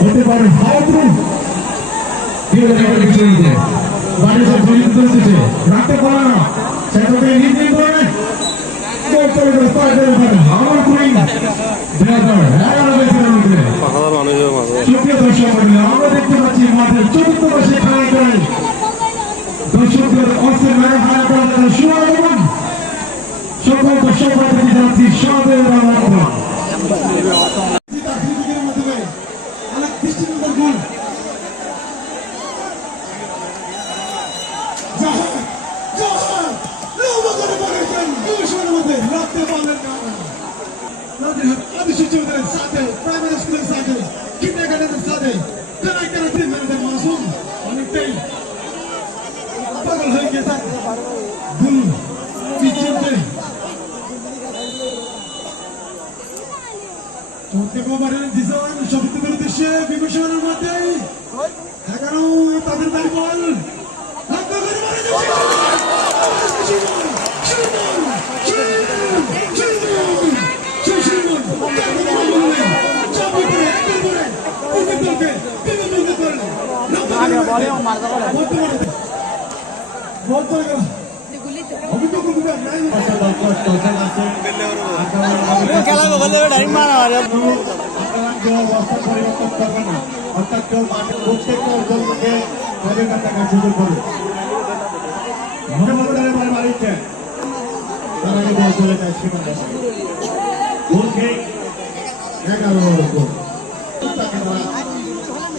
হতে পারে রাখতে পারে না সেটাকে নির্ণয় করে আমরা দেখতে পাচ্ছি মাঠের চতুর্থ বর্ষে খেলা করে দর্শকদের অস্ত্রের মেরে হারা করা যারা সুরাগমন সকল দর্শক জানাচ্ছি সদের प्राइमरी स्कूल साथे किंडरगार्टन साथे कनेक्टर टीम मैनेजर मासूम अनेकटाই পাগল হয়ে গেছে ভুল পিছনে চলতে কোবারের ডিজাইন শব্দের উদ্দেশ্যে বিবেচনার মধ্যে 11 তাদের দাবি বল লক্ষ্য করে মারে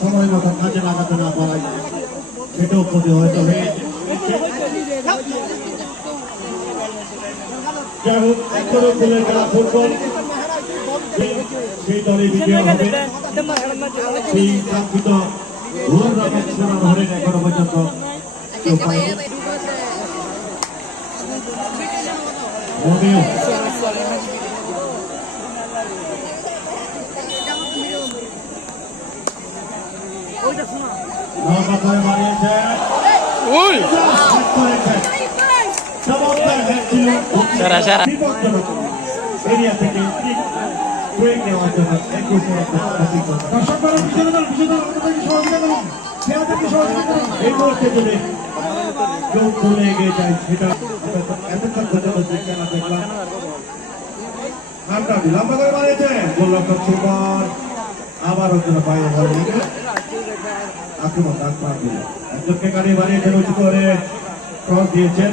সময় মতো কাজে লাগাতে না পারাই সেটাও ক্ষতি হয়তো হয়েছে যাই হোক একটু ফুলের খেলা ফুটবল সেই দলে বিজয় হবে সেই কাঙ্ক্ষিত এখনো পর্যন্ত আবার বাইরে আক্রমণ একজনকে গাড়ি বানিয়েছেন উঁচু করে ক্রস দিয়েছেন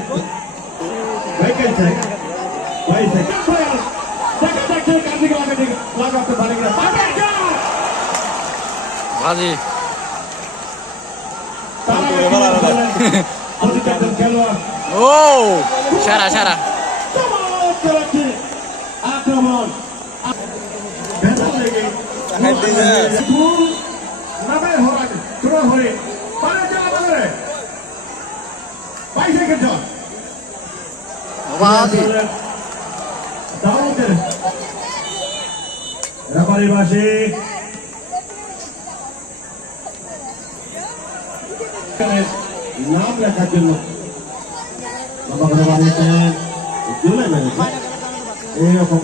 আক্রমণ নাম লেখার জন্য এইরকম